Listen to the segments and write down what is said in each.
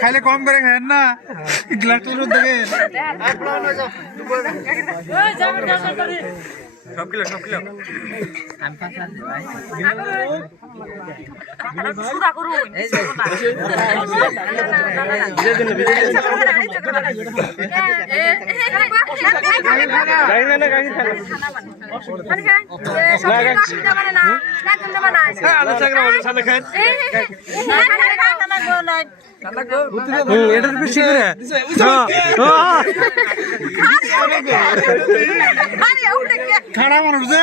খাইলে কম করে খায়েন না গ্লাসটার মধ্যে সব কিলো সব কিলো এটার বেশি খাড়া মানুষ যে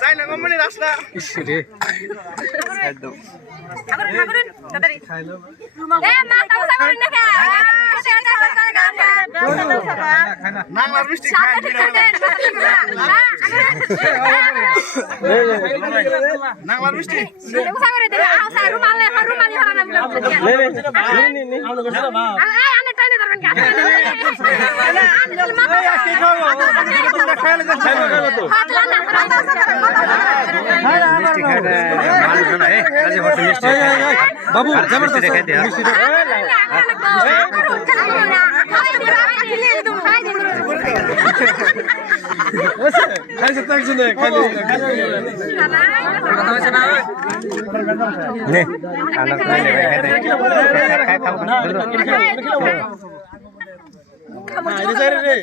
চাইলে কোম্পানি বাবু মিষ্টি काय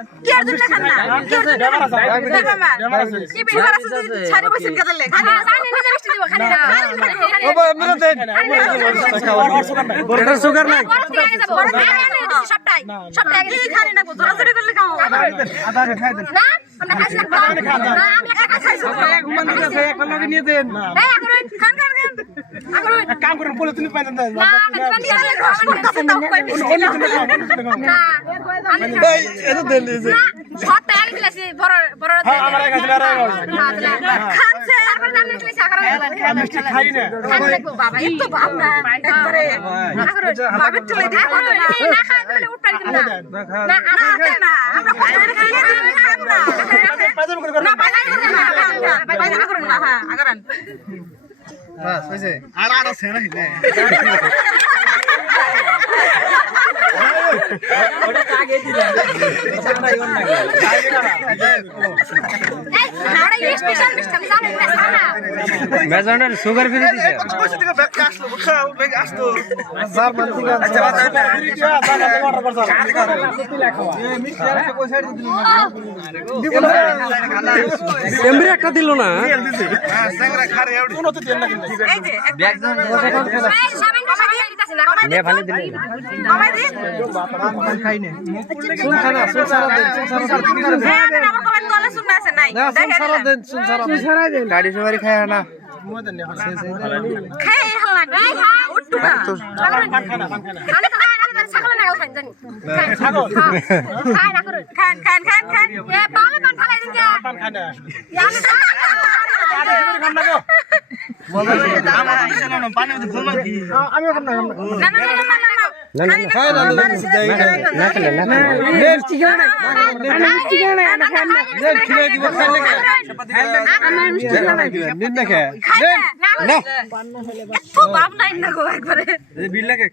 কিয়ার জন্য খান না কিয়ার জন্য কি বিহার আছে যদি ছাড়ি বসেন কেন লে খান না জানি নিজে মিষ্টি দিব খান না বাবা আমরা দেন এটা সুগার নাই সবটাই সবটাই আগে খান না গোজরা করে খাও আদা খাই দেন না কাম করেন বলে তুমি পাইলেন না ভাতটা আর খানছে না। মেজানডার সুগার ফ্রি দিছে একটা দিল না ব্যাগ मैं भाले दिन कमाई दिन कम खाई ने सुन खाना सुन सारा दिन सुन सारा दिन হ্যাঁ আমি আমার কমেন্ট করলে শুন না আছে নাই দেখেন সারা দিন শুন সারা দিন সারা দিন গাড়ি সবারই খায় না খায় হলা না উঠতো না খানা খানা ছাগল না খান জানি ছাগল খান খান খান খান খান এ বাবা পান খালাই দিন যা পান খানা আমি খান না গো বিল লাগে